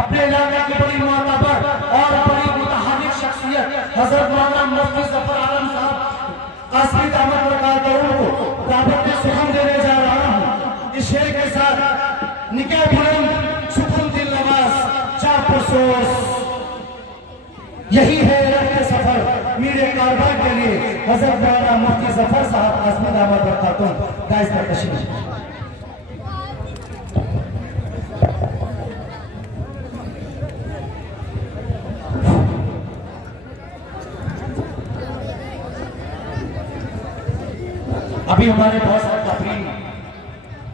اپنے علاقے کی بڑی معتبر اور بڑی متحرک شخصیت حضرت مولانا مفتی ظفر عالم صاحب قاسمی دامت برکاتہ کو دعوت سخن دینے جا رہا ہوں۔ اس شعر کے ساتھ نکاح بلند سکون دل نواز چار پرسوس، یہی ہے رہتے سفر میرے کاربار کے لیے حضرت مولانا مفتی ظفر صاحب قاسمی دامت برکاتہ دائز پر تشریف۔ ابھی ہمارے بہت سارے تقریر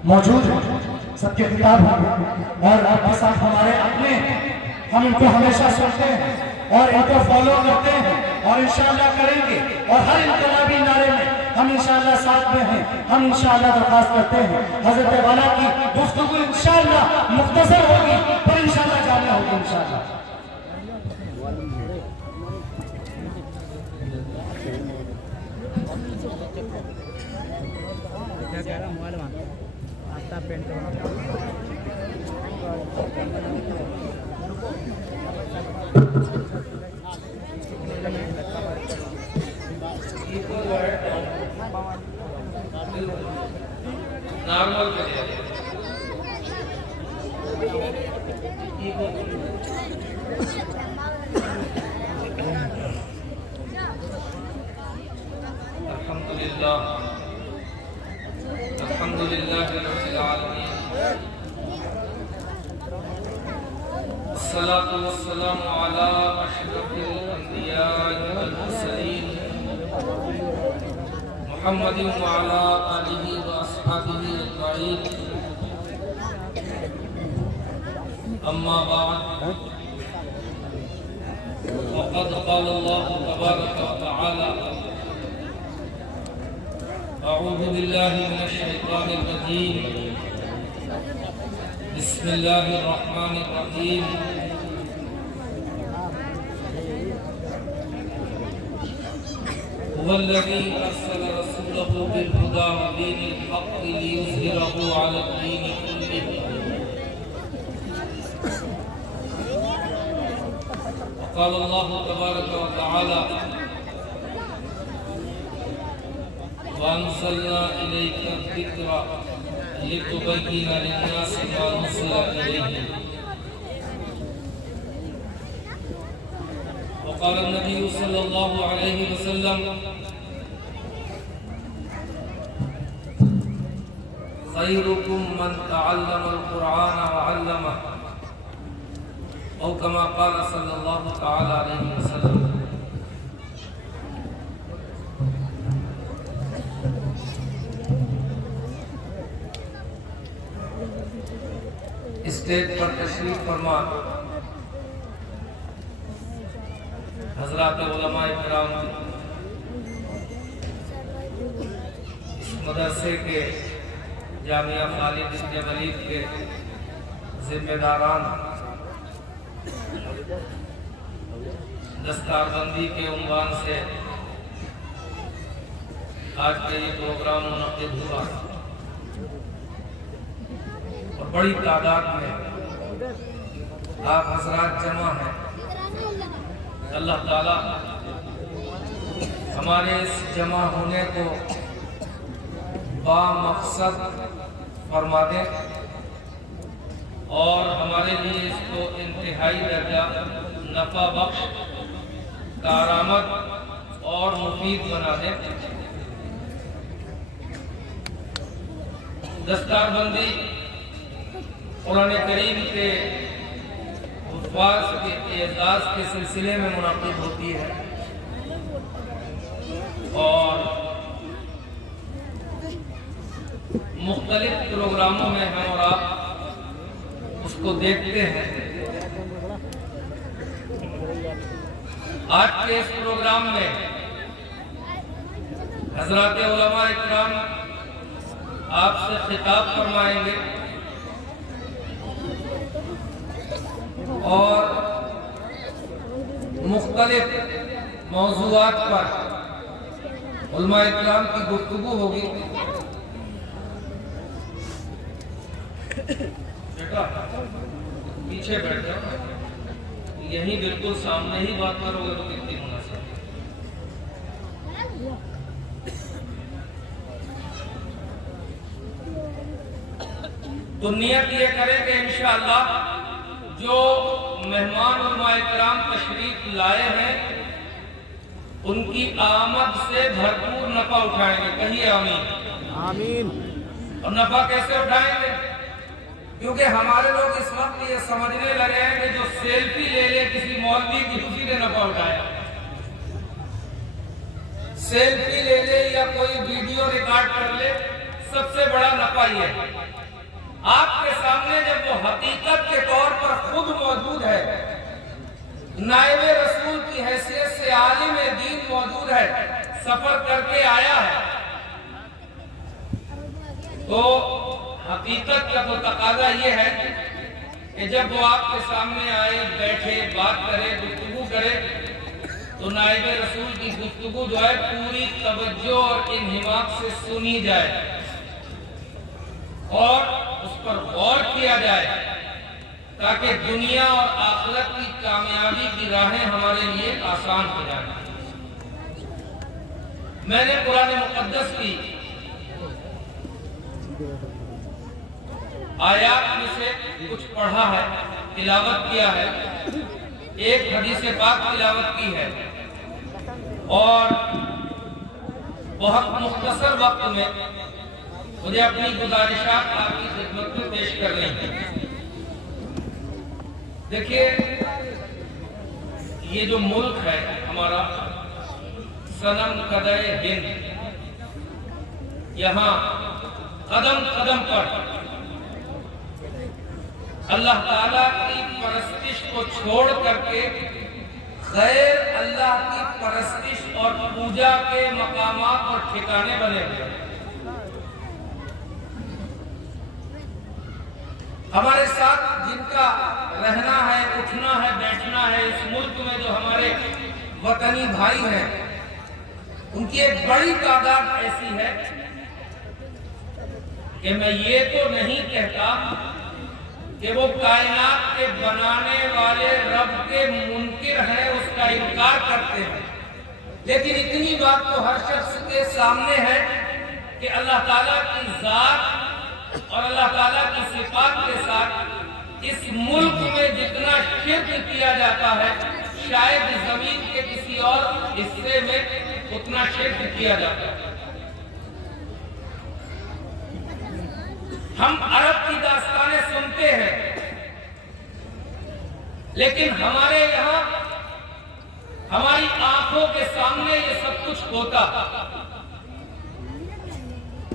موجود ہیں، سب کے خطاب ہیں اور آپ کے ساتھ ہمارے اپنے، ہم ان کو ہمیشہ سنتے ہیں اور ان کو فالو کرتے ہیں اور انشاءاللہ کریں گے، اور ہر انقلابی نعرے میں ہم انشاءاللہ ساتھ میں ہیں۔ ہم انشاءاللہ درخواست کرتے ہیں حضرت والا کی گفتگو انشاءاللہ مختصر ہوگی پر انشاءاللہ جامع ہوگی انشاءاللہ۔ نارمل الحمد للہ رب العالمین، الصلاة والسلام علی اشرف الانبیاء والمرسلین محمد وعلی آلہ واصحابہ اجمعین، اما بعد وقد قال اللہ تبارک وتعالی اعوذ باللہ من الشیطان الرجیم، بسم اللہ الرحمن الرحیم، هو الذی ارسل رسولہ بالہدی ودین الحق لیظہرہ علی الدین کلہ، وقال اللہ تبارک وتعالی وَأَنزَلْنَا إِلَيْكَ الذِّكْرَ لِتُبَيِّنَ لِلنَّاسِ مَا نُزِّلَ إِلَيْهِمْ، وقال النبي صلى الله عليه وسلم خيركم من تعلم القرآن وعلمه، أو كما قال صلى الله تعالى عليه وسلم۔ اسٹیج پر تشریف فرما حضرات علماء کرام، اس مدرسے کے جامعہ خالد بن ولید کے ذمہ داران، دستار بندی کے عنوان سے آج کا یہ پروگرام منعقد ہوا اور بڑی تعداد میں آپ حضرات جمع ہیں۔ اللہ تعالیٰ ہمارے اس جمع ہونے کو با مقصد فرما دے اور ہمارے لیے اس کو انتہائی درجہ نفع بخش، کارآمد اور مفید بنا دے۔ دستار بندی قرآن کریم کے الفاظ کے اعزاز کے سلسلے میں منعقد ہوتی ہے اور مختلف پروگراموں میں ہم اور آپ اس کو دیکھتے ہیں۔ آج کے اس پروگرام میں حضرات علماء اکرام آپ سے خطاب فرمائیں گے اور مختلف موضوعات پر علماء اکرام کی گفتگو ہوگی۔ پیچھے بیٹھ جاؤ, یہیں بالکل سامنے ہی بات کرو گے تو کتنی مناسب. تو نیت یہ کریں کہ انشاءاللہ جو مہمان علماء کرام تشریف لائے ہیں ان کی آمد سے بھرپور نفع اٹھائیں گے. کہیے آمین. آمین. اور نفع کیسے اٹھائیں گے؟ کیونکہ ہمارے لوگ اس وقت یہ سمجھنے لگے ہیں کہ جو سیلفی لے لے کسی مولوی کی اسی نے نفع اٹھایا. سیلفی لے لے یا کوئی ویڈیو ریکارڈ کر لے, سب سے بڑا نفع یہ ہے آپ کے سامنے جب وہ حقیقت کے طور پر خود موجود ہے, نائب رسول کی حیثیت سے عالم دین موجود ہے, سفر کر کے آیا ہے, تو حقیقت کا تو تقاضا یہ ہے کہ جب وہ آپ کے سامنے آئے, بیٹھے, بات کرے, گفتگو کرے, تو نائب رسول کی گفتگو جو ہے پوری توجہ اور انہماک سے سنی جائے اور اس پر غور کیا جائے تاکہ دنیا اور آخرت کی کامیابی کی راہیں ہمارے لیے آسان ہو جائیں. میں نے قرآن مقدس کی آیات میں سے کچھ پڑھا ہے, تلاوت کیا ہے, ایک حدیث پاک تلاوت کی ہے اور بہت مختصر وقت میں مجھے اپنی گزارشات آپ کی خدمت میں پیش کر رہی ہیں. دیکھیے یہ جو ملک ہے ہمارا صنم قدئے ہند, یہاں قدم قدم پر اللہ تعالیٰ کی پرستش کو چھوڑ کر کے غیر اللہ کی پرستش اور پوجا کے مقامات اور ٹھکانے بنے ہوئے ہیں. ہمارے ساتھ جن کا رہنا ہے, اٹھنا ہے, بیٹھنا ہے اس ملک میں, جو ہمارے وطنی بھائی ہیں, ان کی ایک بڑی تعداد ایسی ہے کہ میں یہ تو نہیں کہتا کہ وہ کائنات کے بنانے والے رب کے منکر ہیں, اس کا انکار کرتے ہیں, لیکن اتنی بات تو ہر شخص کے سامنے ہے کہ اللہ تعالیٰ کی ذات اور اللہ تعالیٰ کی صفات کے ساتھ اس ملک میں جتنا شرک کیا جاتا ہے شاید زمین کے کسی اور حصے میں اتنا شرک کیا جاتا ہے. ہم عرب کی داستانیں سنتے ہیں لیکن ہمارے یہاں ہماری آنکھوں کے سامنے یہ سب کچھ ہوتا.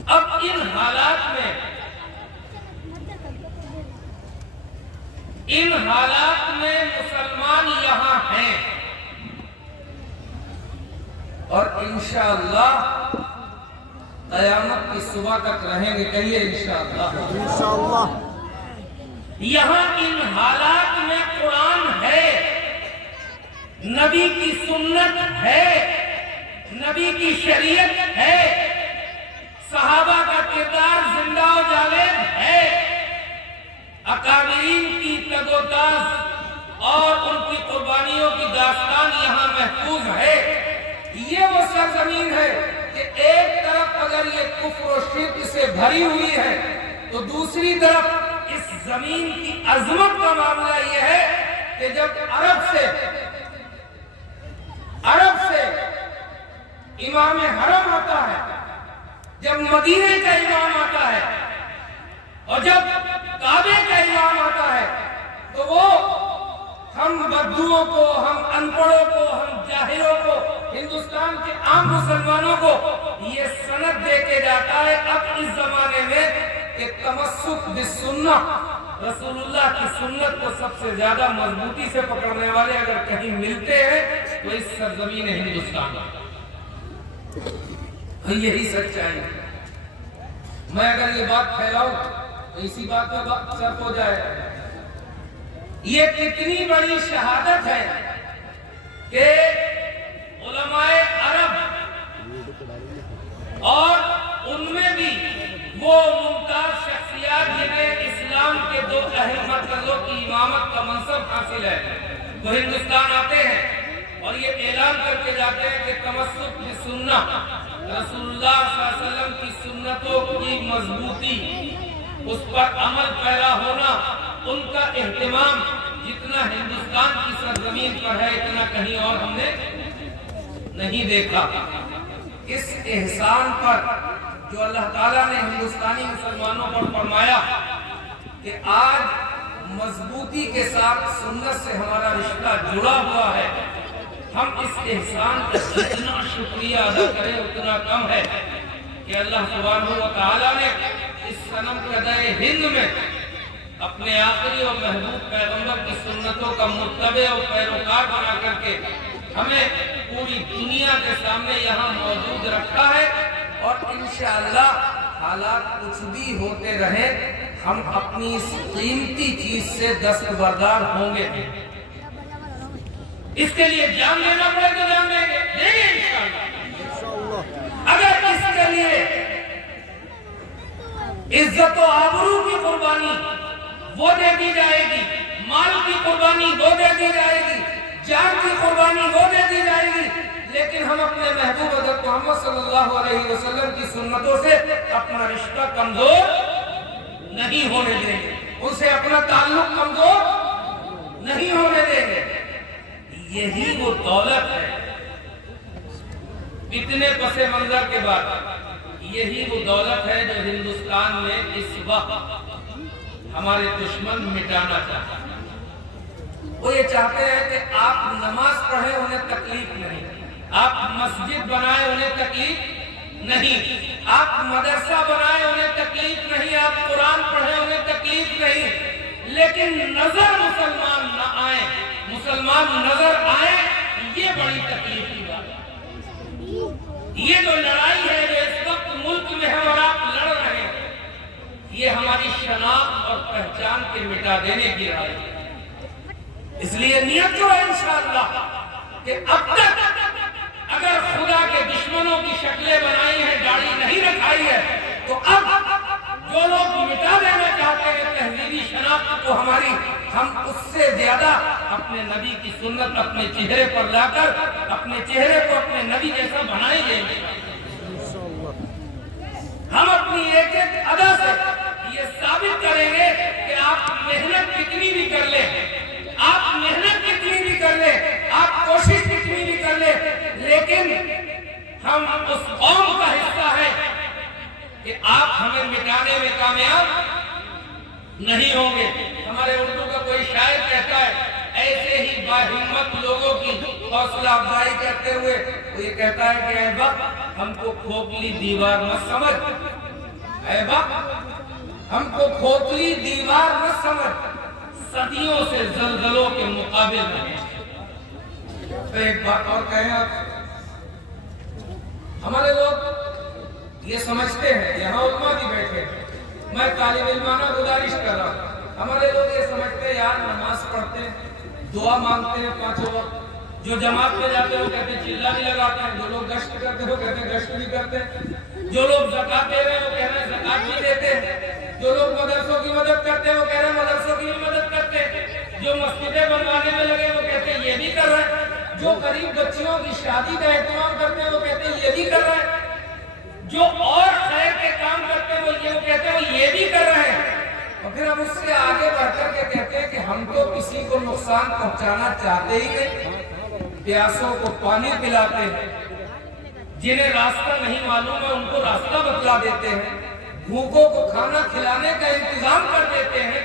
اب ان حالات میں مسلمان یہاں ہیں اور انشاءاللہ قیامت کی صبح تک رہیں گے. کہیے انشاءاللہ. یہاں ان حالات میں قرآن ہے, نبی کی سنت ہے, نبی کی شریعت ہے, صحابہ کا کردار زندہ و جاوید ہے, اکابرین کی تگوتاز اور ان کی قربانیوں کی داستان یہاں محفوظ ہے. یہ وہ سرزمین ہے کہ ایک طرف اگر یہ کفر و شرک سے بھری ہوئی ہے تو دوسری طرف اس زمین کی عظمت کا معاملہ یہ ہے کہ جب عرب سے امام حرم آتا ہے, جب مدینے کا امام آتا ہے اور جب کعبے کا امام آتا ہے تو وہ ہم بدوؤں کو, ہم ان پڑھوں کو, ہم جاہلوں کو, ہندوستان کے عام مسلمانوں کو یہ سند دے کے جاتا ہے اب اس زمانے میں کہ تمسک بالسنہ, رسول اللہ کی سنت کو سب سے زیادہ مضبوطی سے پکڑنے والے اگر کہیں ملتے ہیں تو اس سرزمین ہندوستان میں. یہی سچائی ہے. میں اگر یہ بات پھیلاؤں تو اسی بات پہ وقت صرف ہو جائے. یہ کتنی بڑی شہادت ہے کہ علماء عرب اور ان میں بھی وہ ممتاز شخصیات جنہیں اسلام کے دو اہم مرکزوں کی امامت حاصل ہے، وہ ہندوستان آتے ہیں اور یہ اعلان کر کے جاتے ہیں کہ تمسک بسنہ، رسول اللہ صلی اللہ علیہ وسلم کی سنتوں کی مضبوطی، اس پر عمل پیرا ہونا، ان کا اہتمام جتنا ہندوستان کی سرزمین پر ہے اتنا کہیں اور ہم نے نہیں دیکھا۔ اس احسان پر جو اللہ تعالیٰ نے ہندوستانی مسلمانوں پر فرمایا کہ آج مضبوطی کے ساتھ سنت سے ہمارا رشتہ جڑا ہوا ہے، ہم اس احسان کا جتنا شکریہ ادا کریں اتنا کم ہے کہ اللہ سبحانہ و تعالیٰ نے اس صنم قدائے ہند میں اپنے آخری اور محبوب پیغمبر کی سنتوں کا متبع اور پیروکار بنا کر کے ہمیں پوری دنیا کے سامنے یہاں موجود رکھا ہے، اور انشاءاللہ حالات کچھ بھی ہوتے رہے ہم اپنی اس قیمتی چیز سے دستبردار ہوں گے۔ اس کے لیے جان لینا پڑے تو جان دیں گے انشاءاللہ۔ اگر اس کے لیے عزت و آبرو کی قربانی وہ دے دی جائے گی، مال کی قربانی وہ دے دی جائے گی، جان کی قربانی وہ دے دی جائے گی، لیکن ہم اپنے محبوب حضرت محمد صلی اللہ علیہ وسلم کی سنتوں سے اپنا رشتہ کمزور نہیں ہونے دیں گے، ان سے اپنا تعلق کمزور نہیں ہونے دیں گے۔ یہی وہ دولت ہے، اتنے پس منظر کے بعد یہی وہ دولت ہے جو ہندوستان میں اس وقت ہمارے دشمن مٹانا چاہتے ہیں۔ وہ یہ چاہتے ہیں کہ آپ نماز پڑھیں انہیں تکلیف نہیں، آپ مسجد بنائیں انہیں تکلیف نہیں، آپ مدرسہ بنائیں انہیں تکلیف نہیں، آپ قرآن پڑھیں انہیں تکلیف نہیں، لیکن نظر مسلمان نہ آئے، مسلمان نظر آئے، یہ بڑی تکلیف کی بات ہے۔ یہ جو لڑائی ہے جو اس وقت ملک میں ہے اور آپ لڑ رہے ہیں، یہ ہماری شناخت اور پہچان کے مٹا دینے کی لڑائی ہے۔ اس لیے نیت جو ہے انشاءاللہ کہ اب تک اگر خدا کے دشمنوں کی شکلیں بنائی ہیں، داڑھی نہیں رکھائی ہے، تو اب جو لوگ مٹا دینا چاہتے ہیں تہذیبی شناخت کو ہماری، ہم اس سے زیادہ اپنے نبی کی سنت اپنے چہرے پر لا کر اپنے چہرے کو اپنے نبی جیسا بنائیں گے۔ ہم اپنی ایک ایک ادا سے یہ ثابت کریں گے کہ آپ محنت کتنی بھی کر لیں، آپ محنت کتنی بھی کر لیں، آپ کوشش کتنی بھی کر لیں، لیکن ہم اس قوم کا حصہ ہیں کہ آپ ہمیں مٹانے میں کامیاب نہیں ہوں گے۔ ہمارے اردو کا کوئی شاعر کہتا ہے، ایسے ہی باہمت لوگوں کی حوصلہ افزائی کرتے ہوئے وہ یہ کہتا ہے کہ اے وقت ہم کو کھوکھلی دیوار مت سمجھ، اے وقت ہم کو کھوکھلی دیوار مت سمجھ، صدیوں سے زلزلوں کے مقابل میں۔ تو ایک بات اور کہیں آپ، ہمارے لوگ یہ سمجھتے ہیں، یہاں علماء بھی بیٹھے ہیں، میں طالب علمانہ گزارش کر رہا ہوں، ہمارے لوگ یہ سمجھتے ہیں یار نماز پڑھتے ہیں، دعا مانگتے ہیں پانچوں وقت، جو جماعت میں جاتے ہیں وہ کہتے ہیں چلا بھی لگاتے ہیں، جو لوگ گشت کرتے ہیں وہ کہتے ہیں گشت بھی کرتے ہیں، جو لوگ زکات دے رہے ہیں وہ کہہ رہے ہیں زکات بھی دیتے ہیں، جو لوگ مدرسوں کی مدد کرتے ہیں وہ کہہ رہے ہیں مدرسوں کی بھی مدد کرتے ہیں، جو مسجدیں بنوانے میں لگے وہ کہتے ہیں یہ بھی کر رہے ہیں، جو غریب بچیوں کی شادی کا اہتمام کرتے ہیں وہ کہتے ہیں یہ بھی کر رہے ہیں، جو اور خیر کے کام کرتے ہیں وہ کہتے ہیں وہ یہ بھی کر رہے ہیں، اور پھر ہم اس سے آگے بڑھ کر کے کہتے ہیں کہ ہم تو کسی کو نقصان پہنچانا چاہتے ہی نہیں، پیاسوں کو پانی پلاتے ہیں، جنہیں راستہ نہیں معلوم ہے ان کو راستہ بتلا دیتے ہیں، بھوکوں کو کھانا کھلانے کا انتظام کر دیتے ہیں،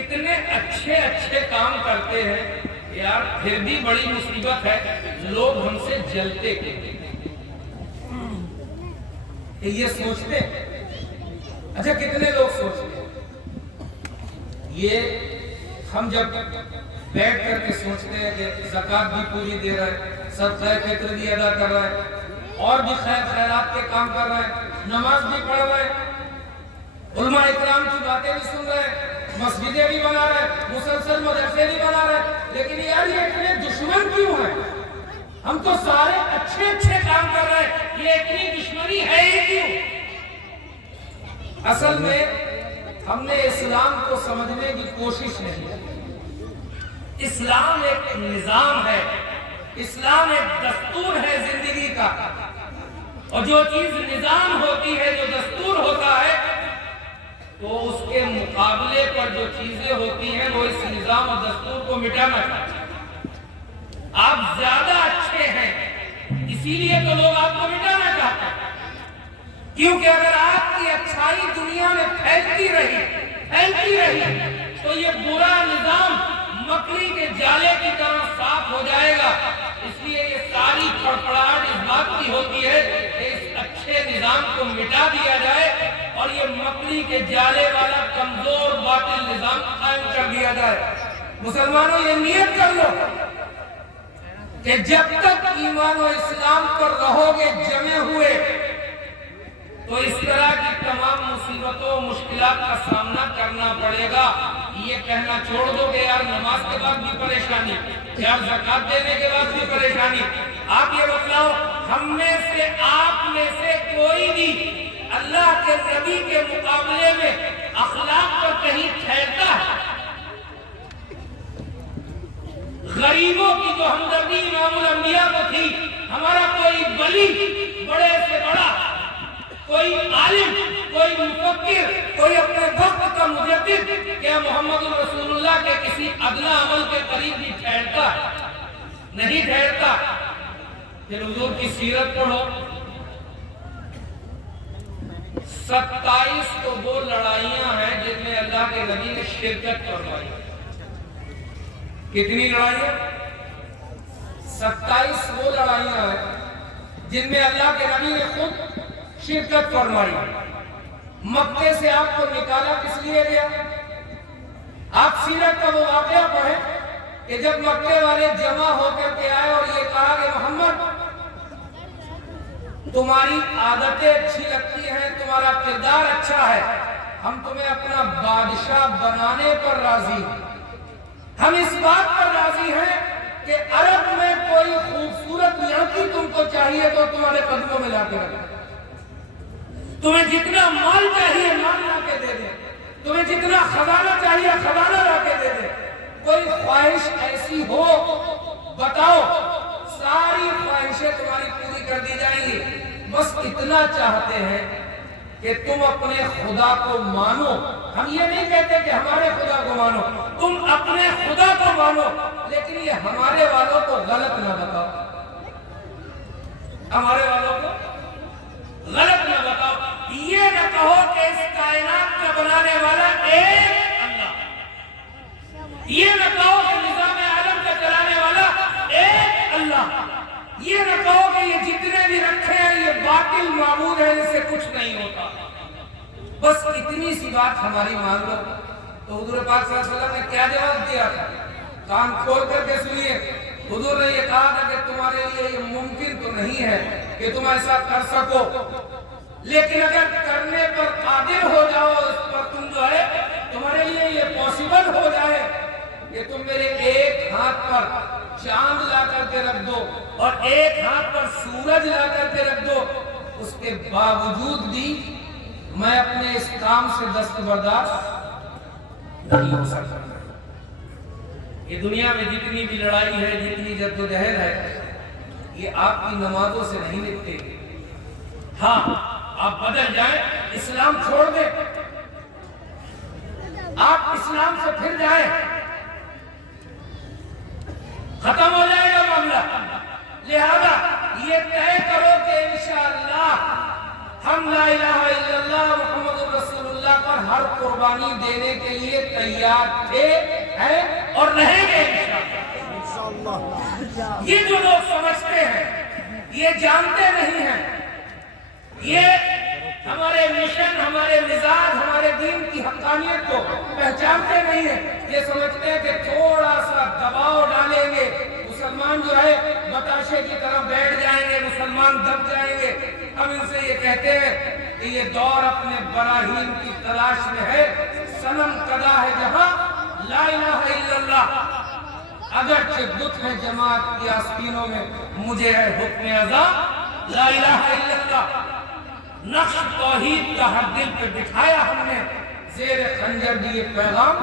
اتنے اچھے اچھے کام کرتے ہیں یار، پھر بھی بڑی مصیبت ہے لوگ ہم سے جلتے کہتے ہیں، یہ سوچتے ہیں۔ اچھا کتنے لوگ سوچتے ہیں؟ یہ ہم جب بیٹھ کر کے سوچتے ہیں کہ زکات بھی پوری دے رہا ہے، صدقہ فطر بھی ادا کر رہا ہے، اور بھی خیر خیرات کے کام کر رہا ہے، نماز بھی پڑھ رہا ہے، علماء اکرام کی باتیں بھی سن رہے ہیں، مسجدیں بھی بنا رہے ہیں، مسلسل مدرسے بھی بنا رہے ہیں، لیکن یار یہ اتنے دشمن کیوں ہیں؟ ہم تو سارے اچھے اچھے کام کر رہے ہیں، یہ اتنی دشمنی ہے ہی کیوں؟ اصل میں ہم نے اسلام کو سمجھنے کی کوشش نہیں کی، اسلام ایک نظام ہے، اسلام ایک دستور ہے زندگی کا، اور جو چیز نظام ہوتی ہے، جو دستور ہوتا ہے، تو اس کے مقابلے پر جو چیزیں ہوتی ہیں وہ اس نظام اور دستور کو مٹانا چاہتے ہیں۔ آپ زیادہ اچھے ہیں اسی لیے تو لوگ آپ کو مٹانا چاہتے ہیں، کیونکہ اگر آپ کی اچھائی دنیا میں پھیلتی رہی تو یہ برا نظام مکڑی کے جالے کی طرح صاف ہو جائے گا۔ اس لیے یہ ساری پھڑپڑاہٹ اس بات کی ہوتی ہے کہ اس اچھے نظام کو مٹا دیا جائے اور یہ مکڑی کے جالے والا کمزور باطل نظام قائم کر دیا جائے۔ مسلمانوں یہ نیت کر لو کہ جب تک ایمان و اسلام پر رہو گے جمے ہوئے تو اس طرح کی تمام مصیبتوں و مشکلات کا سامنا کرنا پڑے گا۔ یہ کہنا چھوڑ دو کہ یار نماز کے بعد بھی پریشانی، یار زکات دینے کے بعد بھی پریشانی۔ آپ یہ بتلاؤ، ہم میں سے آپ میں سے کوئی بھی اللہ کے نبی کے مقابلے میں اخلاق پر کہیں ٹھہرتا ہے؟ غریبوں کی جو ہمدردی امام الانبیاء کو تھی، ہمارا کوئی ولی بڑے سے بڑا، کوئی عالم، کوئی مفکر، کوئی اپنے وقت کا مجدد کیا محمد رسول اللہ کے کسی ادنی عمل کے قریب بھی ٹھہرتا ہے؟ نہیں ٹھہرتا۔ پھر حضور کی سیرت پڑھو، 27 تو وہ لڑائیاں ہیں جن میں اللہ کے نبی نے شرکت فرمائی۔ کتنی لڑائیاں؟ 27 وہ لڑائیاں ہیں جن میں اللہ کے نبی نے خود شرکت فرمائی۔ مکے سے آپ کو نکالا کس لیے گیا؟ آپ سیرت کا وہ واقعہ پڑھیں کہ جب مکے والے جمع ہو کر کے آئے اور یہ کہا کہ محمد تمہاری عادتیں اچھی لگتی ہیں، تمہارا کردار اچھا ہے، ہم تمہیں اپنا بادشاہ بنانے پر راضی ہیں۔ ہم اس بات پر راضی ہیں کہ عرب میں کوئی خوبصورت لڑکی تم کو چاہیے تو تمہارے قدموں میں لا کے رکھے، تمہیں جتنا مال چاہیے مال لا کے دے دے، تمہیں جتنا خزانہ چاہیے خزانہ لا کے دے دے۔ کوئی خواہش ایسی ہو بتاؤ، ساری خواہشیں تمہاری پوری کر دی جائیں گی۔ بس اتنا چاہتے ہیں کہ تم اپنے خدا کو مانو۔ ہم یہ نہیں کہتے کہ ہمارے خدا کو مانو، تم اپنے خدا کو مانو، لیکن یہ ہمارے والوں کو غلط نہ بتاؤ، ہمارے والوں کو غلط نہ بتاؤ۔ یہ نہ کہو کہ اس کائنات کا بنانے والا ایک اللہ، یہ نہ کہو کہ نظام عالم کا چلانے والا ایک اللہ، یہ نہ کہو کہ یہ جتنے بھی رکھے ہیں یہ باطل معبود ہے، اس سے کچھ نہیں ہوتا۔ بس اتنی سی بات ہماری مان لو۔ تو حضور پاک صلی اللہ علیہ وسلم نے کیا جواب دیا تھا؟ کان کھول کر کے سنیے۔ حضور نے یہ کہا تھا کہ تمہارے لیے یہ ممکن تو نہیں ہے کہ تم ایسا کر سکو، لیکن اگر کرنے پر قادر ہو جاؤ، اس پر تم جو ہے تمہارے لیے یہ پاسبل ہو جائے کہ تم میرے ایک ہاتھ پر چاند لا کر کے رکھ دو اور ایک ہاتھ پر سورج لا کر کے رکھ دو، اس کے باوجود بھی میں اپنے اس کام سے دستبردار نہیں ہو سکتا۔ یہ دنیا میں جتنی بھی لڑائی ہے، جتنی جدوجہد ہے، یہ آپ کی نمازوں سے نہیں نپٹے گی۔ ہاں آپ بدل جائیں، اسلام چھوڑ دیں، آپ اسلام سے پھر جائیں، ختم ہو جائے گا معاملہ۔ لہذا یہ طے کرو کہ انشاءاللہ ہم لا الہ الا اللہ محمد رسول اللہ پر ہر قربانی دینے کے لیے تیار تھے، ہیں اور رہیں گے انشاءاللہ۔ یہ جو لوگ سمجھتے ہیں، یہ جانتے نہیں ہیں، یہ ہمارے مشن، ہمارے مزاج، ہمارے دین کی حقانیت کو پہچانتے نہیں ہیں۔ یہ سمجھتے ہیں کہ تھوڑا سا دباؤ ڈالیں گے مسلمان جو ہے بتاشے کی طرح بیٹھ جائیں گے، مسلمان دب جائیں گے۔ ہم ان سے یہ کہتے ہیں کہ یہ دور اپنے براہین کی تلاش میں ہے۔ صنم کدا ہے جہاں لا الہ الا اللہ، اگرچہ بت ہے جماعت کی آستینوں میں، مجھے ہے حکم ازاں لا الہ الا اللہ۔ نقش توحید کا ہر دل پہ بٹھایا ہم نے، زیر خنجر دیے پیغام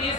30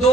2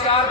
4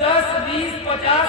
10, 20, 50,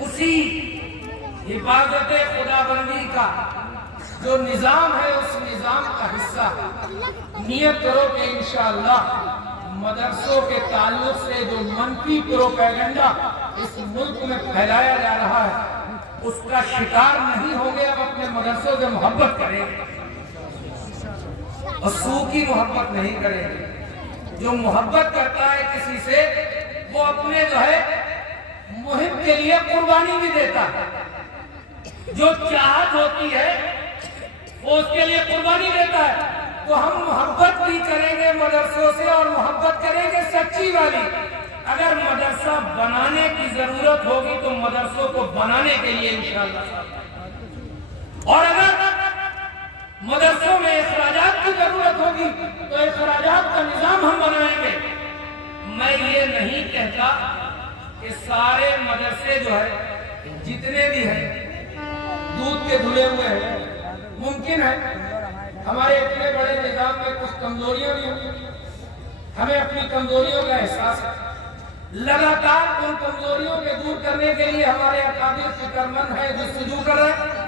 اسی حفاظت خدا بندی کا جو نظام ہے اس نظام کا حصہ نیت کرو کہ انشاءاللہ مدرسوں کے تعلق سے جو منفی پروپیگنڈا اس ملک میں پھیلایا جا رہا ہے اس کا شکار نہیں ہوں گے. اب اپنے مدرسوں سے محبت کریں اور سو کی محبت نہیں کریں. جو محبت کرتا ہے کسی سے وہ اپنے جو ہے مہم کے لیے قربانی بھی دیتا ہے. جو چاہت ہوتی ہے وہ اس کے لیے قربانی دیتا ہے. تو ہم محبت بھی کریں گے مدرسوں سے اور محبت کریں گے سچی والی. اگر مدرسہ بنانے کی ضرورت ہوگی تو مدرسوں کو بنانے کے لیے انشاءاللہ. اور اگر مدرسوں میں اخراجات کی ضرورت ہوگی تو اخراجات کا نظام ہم بنائیں گے. میں یہ نہیں کہتا کہ سارے مدرسے جو ہے جتنے بھی ہیں دودھ کے دھلے ہوئے ہیں. ممکن ہے ہمارے اتنے بڑے نظام میں کچھ کمزوریاں بھی ہوں. ہمیں اپنی کمزوریوں کا احساس ہے. لگاتار ان کمزوریوں کے دور کرنے کے لیے ہمارے اکابر فکر مند ہیں جستجو کر رہے ہیں.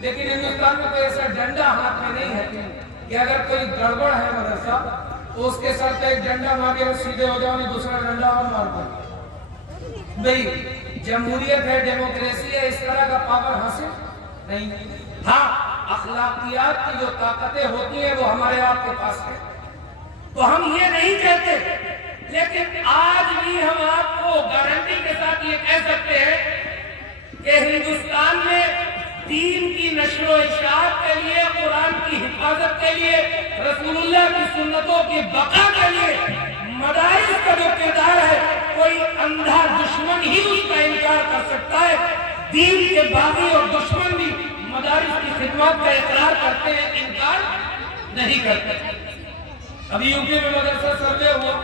لیکن ہندوستان میں کوئی ایسا ڈنڈا ہاتھ میں نہیں ہے کہ اگر کوئی گڑبڑ ہے مدرسہ تو اس کے سر پہ ایک ڈنڈا مارے اور سیدھے ہو جاؤ, دوسرا ڈنڈا اور مار دو. بھئی جمہوریت ہے, ڈیموکریسی ہے, اس طرح کا پاور حاصل نہیں. ہاں اخلاقیات کی جو طاقتیں ہوتی ہیں وہ ہمارے آپ کے پاس ہے. تو ہم یہ نہیں کہتے, لیکن آج بھی ہم آپ کو گارنٹی کے ساتھ یہ کہہ سکتے ہیں کہ ہندوستان میں دین کی نشر و اشاعت کے لیے, قرآن کی حفاظت کے لیے, رسول اللہ کی سنتوں کی بقا کے لیے مدارس کا جو کردار ہے کوئی اندھا دشمن ہی اس کا انکار کر سکتا ہے. دین کے باغی اور دشمن بھی مدارس کی خدمات کا اقرار کرتے ہیں, انکار نہیں کرتے. ابھی یو پی میں مدرسہ سروے ہوا,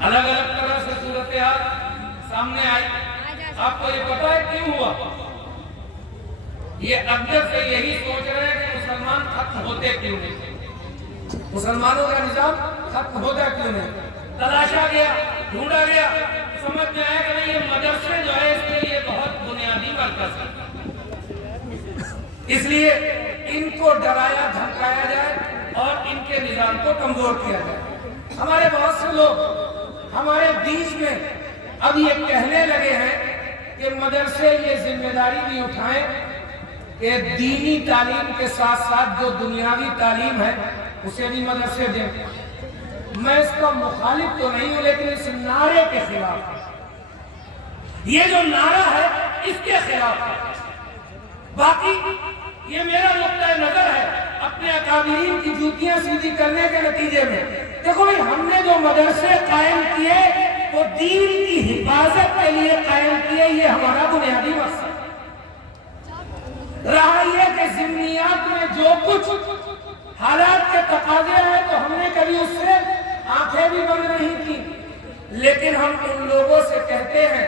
الگ الگ طرح سے صورتحال سامنے آئی. آپ کو یہ پتا ہے کیوں ہوا؟ یہ اندر سے یہی سوچ رہے ہیں کہ مسلمان ختم ہوتے کیوں نہیں, مسلمانوں کا نظام ختم ہوتا کیوں نہیں. تلاشا گیا, ڈھونڈا گیا, سمجھ میں آیا کہ نہیں یہ مدرسے جو ہے اس کے لیے بہت بنیادی مرکز ہے. اس لیے ان کو ڈرایا دھمکایا جائے اور ان کے نظام کو کمزور کیا جائے. ہمارے بہت سے لوگ ہمارے بیچ میں اب یہ کہنے لگے ہیں کہ مدرسے یہ ذمہ داری بھی اٹھائیں کہ دینی تعلیم کے ساتھ ساتھ جو دنیاوی تعلیم ہے اسے بھی مدرسے دیں. میں اس کا مخالف تو نہیں ہوں, لیکن اس نعرے کے خلاف ہے. یہ جو نعرہ ہے اس کے خلاف ہے. باقی یہ میرا نقطہ نظر ہے اپنے اکابرین کی جوتیاں سیدھی کرنے کے نتیجے میں. دیکھو بھائی, ہم نے جو مدرسے قائم کیے وہ دین کی حفاظت کے لیے قائم کیے, یہ ہمارا بنیادی مقصد رہا. یہ کہ ضمنیات میں جو کچھ حالات کے تقاضے ہیں تو ہم نے کبھی اس سے آنکھیں بھی بند نہیں کی. لیکن ہم ان لوگوں سے کہتے ہیں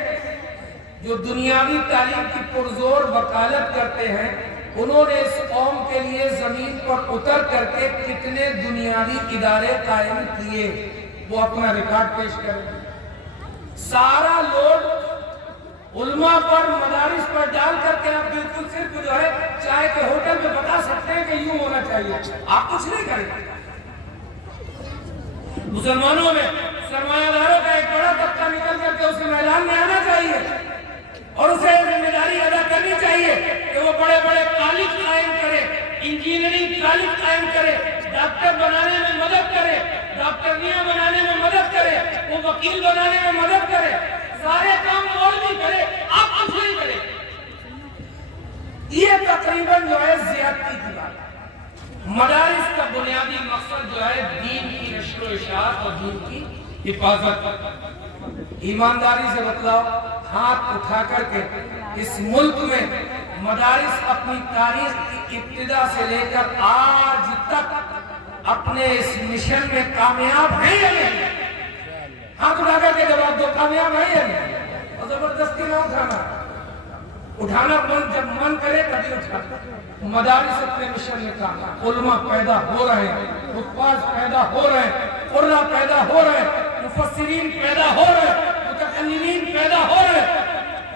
جو دنیاوی تعلیم کی پرزور وکالت کرتے ہیں, انہوں نے اس قوم کے لیے زمین پر اتر کر کے کتنے دنیاوی ادارے قائم کیے, وہ اپنا ریکارڈ پیش کریں. سارا لوڈ علماء پر, مدارس پر ڈال کر کے آپ بالکل صرف جو ہے چائے کے ہوٹل میں بتا سکتے ہیں کہ یوں ہونا چاہیے, آپ کچھ نہیں کریں. مسلمانوں میں سرمایہ داروں کا ایک بڑا طبقہ نکل کر کے اسے میدان میں آنا چاہیے اور اسے ذمہ داری ادا کرنی چاہیے کہ وہ بڑے بڑے کالج قائم کرے, انجینئرنگ کالج قائم کرے, ڈاکٹر بنانے میں مدد کرے, ڈاکٹرنیاں بنانے میں مدد کرے, وہ وکیل بنانے میں مدد کرے. سارے کام اور بھی کرے, آپ کچھ نہیں کرے. یہ تقریباً جو ہے زیادتی کی بات ہے. مدارس کا بنیادی مقصد جو ہے دین کی نشر و اشاعت اور دین کی حفاظت. ایمانداری سے بتلاؤ, ہاتھ اٹھا کر کے اس ملک میں مدارس اپنی تاریخ کی ابتدا سے لے کر آج تک اپنے اس مشن میں کامیاب ہیں یا نہیں؟ ہاتھ اٹھا کر کے جواب دو, کامیاب ہے یا نہیں؟ اور زبردستی نہ اٹھانا جب من کرے تبھی اٹھانا. مدارس اپنے مشن میں کامیاب, علماء پیدا ہو رہے ہیں, حفاظ پیدا ہو رہے ہیں, قراء پیدا ہو رہے ہیں, مفسرین پیدا ہو رہے ہیں, متعلمین پیدا ہو رہے ہیں،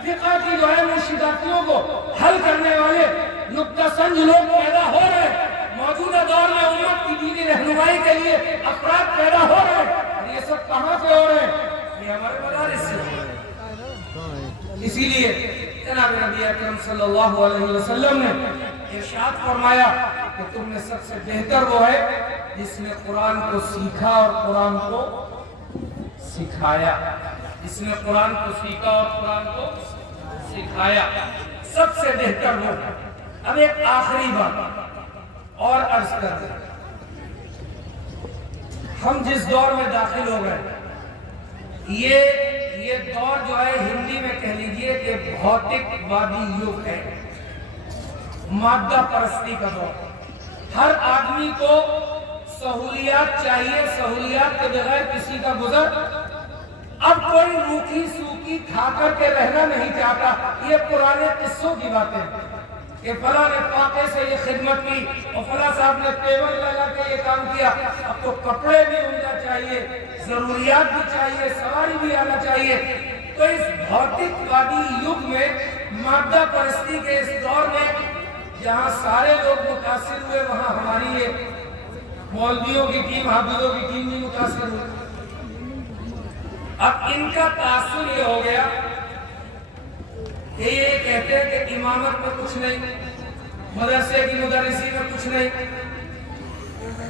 فقہ کی جو ہے مشکلاتوں کو حل کرنے والے نکتہ سنج لوگ پیدا ہو رہے ہیں، موجودہ دور میں امت کی دینی رہنمائی کے لیے افراد پیدا ہو رہے ہیں۔ یہ سب کہاں سے ہو رہے ہیں؟ یہ ہمارے مدارس سے ہو رہے ہیں۔ اسی لیے جناب نبی اکرم صلی اللہ علیہ وسلم نے ارشاد فرمایا کہ تم میں سب سے بہتر وہ ہے جس نے قرآن کو سیکھا اور قرآن کو سکھایا، جس نے قرآن کو سیکھا اور قرآن کو سکھایا، سب سے بہتر وہ۔ اب ایک آخری بات اور عرض کر دیں، ہم جس دور میں داخل ہو گئے یہ دور جو ہے ہندی میں کہہ لیجئے کہ بھوتک وادی یگ ہے، مادہ پرستی کا دور۔ ہر آدمی کو سہولیات چاہیے، سہولیات کے بغیر کسی کا گزر۔ اب کوئی روکھی سوکھی کھا کر کے رہنا نہیں چاہتا۔ یہ پرانے قصوں کی باتیں کہ فلاں نے فاقے سے یہ خدمت کی اور فلاں صاحب نے ٹیبل لگا کے یہ کام کیا۔ اب تو کپڑے بھی عمدہ چاہیے، ضروریات بھی چاہیے، سواری بھی آنا چاہیے۔ تو اس بھوتک وادی یگ میں، مادہ پرستی کے اس دور میں جہاں سارے لوگ متاثر ہوئے، وہاں ہماری یہ مولویوں کی ٹیم، حافظوں کی ٹیم بھی متاثر ہوئی۔ اب ان کا تاثر یہ ہو گیا کہ یہ کہتے ہیں کہ امامت میں کچھ نہیں، مدرسے کی مدرسی میں کچھ نہیں،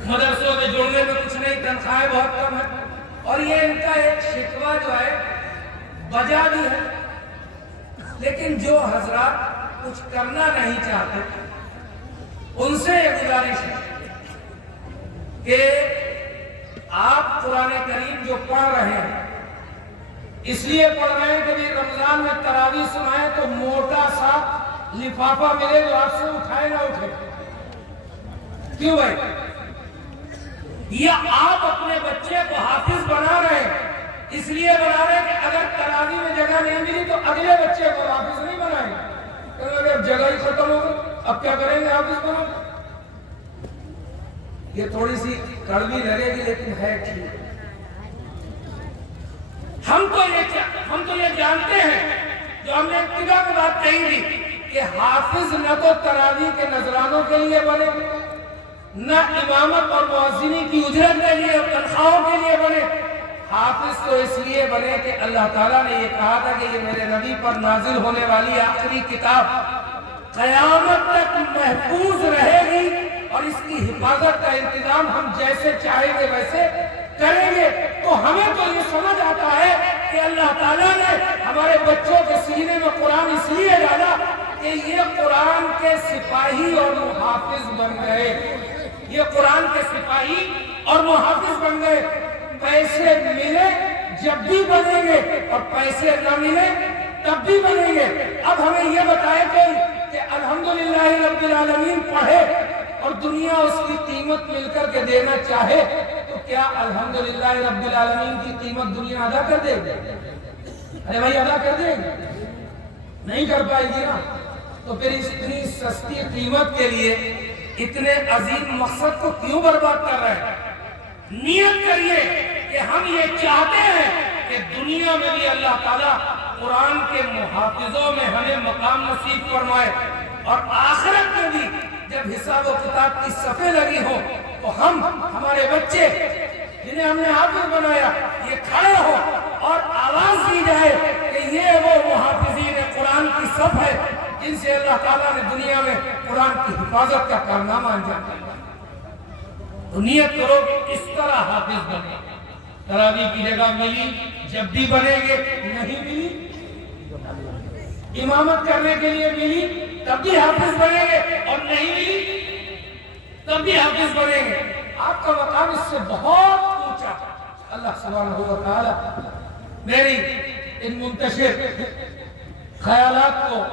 مدرسوں میں جڑنے میں کچھ نہیں، تنخواہیں بہت کم ہیں۔ اور یہ ان کا ایک شکوہ جو ہے بجا بھی ہے، لیکن جو حضرات کچھ کرنا نہیں چاہتے ان سے یہ گزارش ہے کہ آپ قرآن کریم جو پڑھ رہے ہیں، اس لیے پڑھ رہے ہیں کہ بھی رمضان میں تراویح سنائیں تو موٹا سا لفافہ ملے جو آپ سے اٹھائے نہ اٹھے۔ کیوں بھائی؟ یا آپ اپنے بچے کو حافظ بنا رہے ہیں، اس لیے بنا رہے ہیں کہ اگر تراویح میں جگہ نہیں ملی تو اگلے بچے کو حافظ نہیں بنائیں گے۔ اب جگہ ہی ختم ہو گئی، اب کیا کریں گے حافظ بنا؟ یہ تھوڑی سی کڑوی لگے گی لیکن ہے ٹھیک۔ ہم تو یہ جانتے ہیں، جو ہم نے ابتدا میں بات کہی تھی کہ حافظ نہ تو تراویح کے نذرانوں کے لیے بنے، نہ امامت اور مؤذنی کی اجرت کے لیے اور تنخواہوں کے لیے بنے۔ حافظ تو اس لیے بنے کہ اللہ تعالیٰ نے یہ کہا تھا کہ یہ میرے نبی پر نازل ہونے والی آخری کتاب قیامت تک محفوظ رہے گی اور اس کی حفاظت کا انتظام ہم جیسے چاہیں گے ویسے کریں گے۔ تو ہمیں تو یہ سمجھ آتا ہے کہ اللہ تعالیٰ نے ہمارے بچوں کے سینے میں قرآن اس لیے ڈالا کہ یہ قرآن کے سپاہی اور محافظ بن گئے، یہ قرآن کے سپاہی اور محافظ بن گئے۔ پیسے ملے جب بھی بنیں گے اور پیسے نہ ملے تب بھی بنیں گے۔ اب ہمیں یہ بتائے کہ الحمدللہ رب العالمین پڑھے اور دنیا اس کی قیمت مل کر کے دینا چاہے تو کیا الحمدللہ رب العالمین کی قیمت دنیا ادا کر دے گی؟ ارے بھائی ادا کر دے گی؟ نہیں کر پائے گی نا۔ تو پھر اس اتنی سستی قیمت کے لیے اتنے عظیم مقصد کو کیوں برباد کر رہے ہیں؟ نیت کریے کہ ہم یہ چاہتے ہیں کہ دنیا میں بھی اللہ تعالیٰ قرآن کے محافظوں میں ہمیں مقام نصیب فرمائے، اور آخرت میں بھی جب حساب و کتاب کی صفحے لگی ہو تو ہمارے بچے جنہیں ہم نے حافظ بنایا یہ کھڑے ہو اور آواز دی جائے کہ یہ وہ محافظین قرآن کی صف ہے جن سے اللہ تعالیٰ نے دنیا میں قرآن کی حفاظت کا کارنامہ انجام دیا۔ تو نیت کرو کہ اس طرح حافظ بنے۔ تراویح کی جگہ ملی جب بھی بنیں گے، نہیں ملی امامت کرنے کے لیے ملی تب بھی حافظ بنیں گے، اور نہیں ملی تب بھی حافظ بنیں گے۔ آپ کا مقام اس سے بہت اونچا۔ اللہ سبحانہ و تعالی میری ان منتشر خیالات کو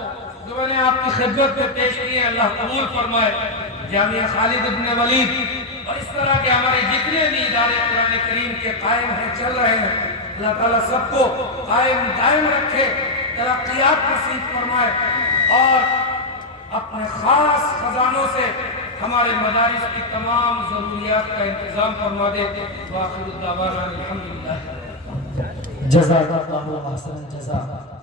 جو میں نے آپ کی خدمت میں پیش کیے اللہ قبول فرمائے۔ جامعہ خالد ابن ولید اور اس طرح کے ہمارے جتنے بھی ادارے قرآن کریم کے قائم ہیں، چل رہے ہیں، اللہ تعالیٰ سب کو قائم دائم رکھے، ترقیات نصیب فرمائے، اور اپنے خاص خزانوں سے ہمارے مدارس کی تمام ضروریات کا انتظام فرما دے۔ وآخر الدعوانا الحمدللہ۔ جزاک اللہ احسن الجزا.